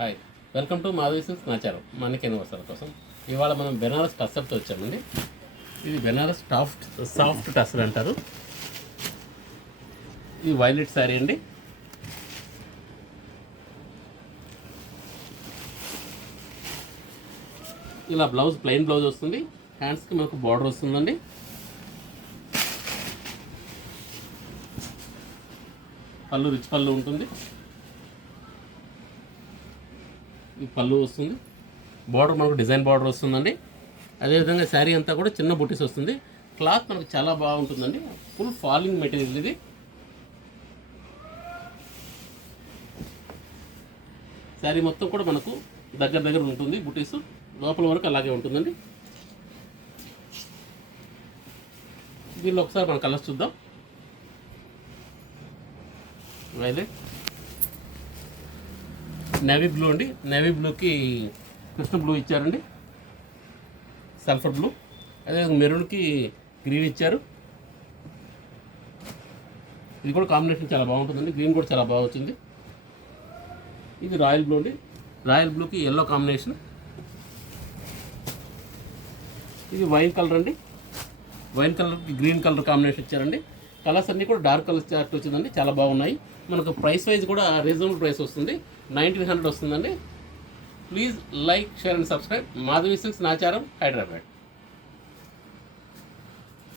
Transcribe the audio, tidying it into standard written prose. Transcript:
Hi, welcome to Madhavi silks Nacharam మనకేన వస్త్రాల కోసం. ఇవాళ మనం బెనారస్ టస్సర్తో వచ్చామండి. ఇది బెనారస్ సాఫ్ట్ టస్సర్ అంటారు. ఇది వైలెట్ శారీ అండి. ఇలా ప్లెయిన్ బ్లౌజ్ వస్తుంది. హ్యాండ్స్కి మనకు బార్డర్ వస్తుందండి. పళ్ళు రిచ్ పళ్ళు ఉంటుంది. ఈ పళ్ళు వస్తుంది. బార్డర్ మనకు డిజైన్ బార్డర్ వస్తుందండి. అదేవిధంగా శారీ అంతా కూడా చిన్న బుట్టీస్ వస్తుంది. క్లాత్ మనకు చాలా బాగుంటుందండి. ఫుల్ ఫాలింగ్ మెటీరియల్ ఇది. శారీ మొత్తం కూడా మనకు దగ్గర ఉంటుంది. బుట్టీస్ లోపల వరకు అలాగే ఉంటుందండి. దీనిలో ఒకసారి మన కలర్స్ చూద్దాం. వైలెట్, నేవీ బ్లూ అండి. నేవీ బ్లూకి కృష్ణ బ్లూ ఇచ్చారండి. సల్ఫర్ బ్లూ, అదే మెరూన్కి గ్రీన్ ఇచ్చారు. ఇది కూడా కాంబినేషన్ చాలా బాగుంటుందండి. గ్రీన్ కూడా చాలా బాగా వచ్చింది. ఇది రాయల్ బ్లూ అండి. రాయల్ బ్లూకి ఎల్లో కాంబినేషన్. ఇది వైన్ కలర్ అండి. వైన్ కలర్కి గ్రీన్ కలర్ కాంబినేషన్ ఇచ్చారండి. కలర్స్ అన్నీ కూడా డార్క్ కలర్స్ చార్ట్ వచ్చిందండి. చాలా బాగున్నాయి. మనకు ప్రైస్ వైజ్ కూడా రీజనబుల్ ప్రైస్ వస్తుంది. 1900 వస్తుందండి. Please like, share and subscribe. Madhavi silks Nacharam, Hyderabad.